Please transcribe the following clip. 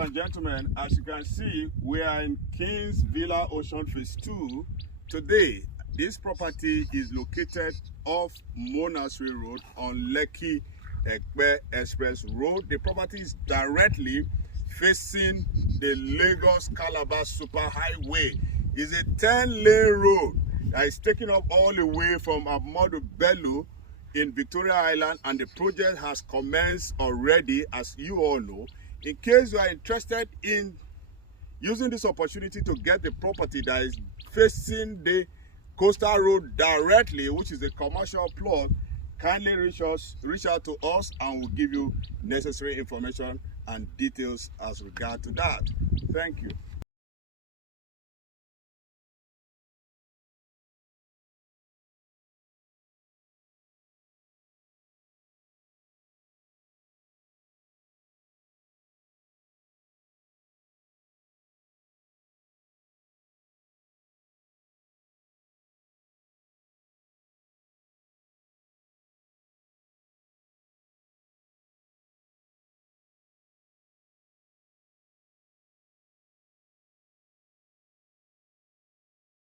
and gentlemen, as you can see, we are in Kings Villa Ocean Phase 2 today. This property is located off Monastery Road on Lekki Ekpe Express Road. The property is directly facing the Lagos-Calabar Superhighway. It's a 10-lane road that is taken up all the way from Ahmadu Bello in Victoria Island, and the project has commenced already, as you all know. In case you are interested in using this opportunity to get the property that is facing the coastal road directly, which is a commercial plot, kindly reach out to us, and we'll give you necessary information and details as regard to that. Thank you.